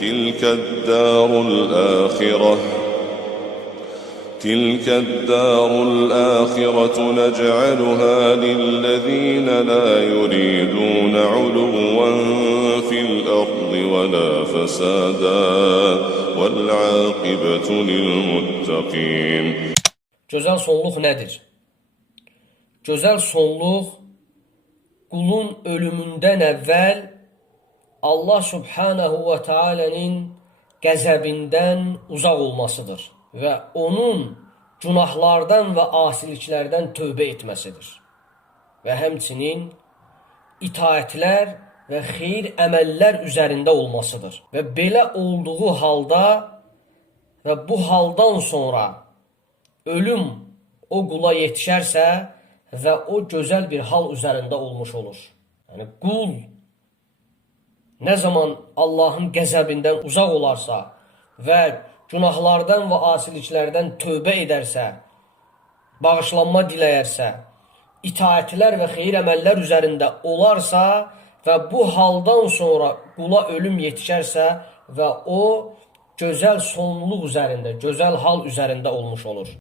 تلك الدار الآخرة تلك الدار الآخرة نجعلها للذين لا يريدون علوا في الأرض ولا فسادا والعاقبة للمتقين. Gözəl sonluq nədir? Gözəl sonluq qulun ölümündən əvvəl Allah Subhanahu və Teala'nın qəzəbindən uzaq olmasıdır və onun günahlardan və asiliklərdən tövbə etməsidir və həmçinin itaətlər və xeyir əməllər üzərində olmasıdır və belə olduğu halda və bu haldan sonra ölüm o qula yetişərsə və o gözəl bir hal üzərində olmuş olur. Yəni qul nə zaman Allahın qəzəbindən uzaq olarsa və günahlardan və asiliklərdən tövbə edərsə, bağışlanma diləyərsə, itaətlər və xeyir əməllər üzərində olarsa və bu haldan sonra qula ölüm yetişərsə və o gözəl sonluq üzərində, gözəl hal üzərində olmuş olur.